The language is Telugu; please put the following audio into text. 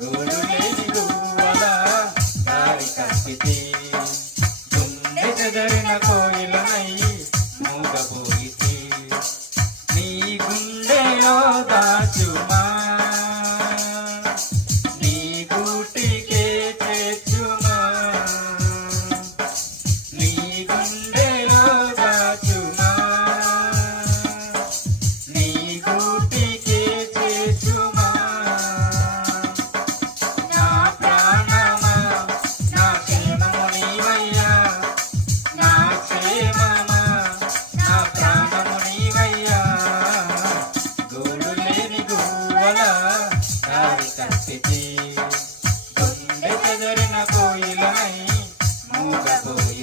గూడు లేని గువ్వల దారి కప్పితి గుండె చెదరిన కోయిలనై మూగపోయితి నీ గుండెలో దాచుమా నీ గూటికే చేర్చుమా నీ గుండెలో దాచుమా నీ గూటికే చేర్చుమా నా ప్రాణమా నా క్షేమము నీవయ్యా నా క్షేమమా నా ప్రాణము నీవయ్యా గూడు లేని గువ్వల దారి కప్పితి గుండె చెదరిన కోయిలనై మూగపోయి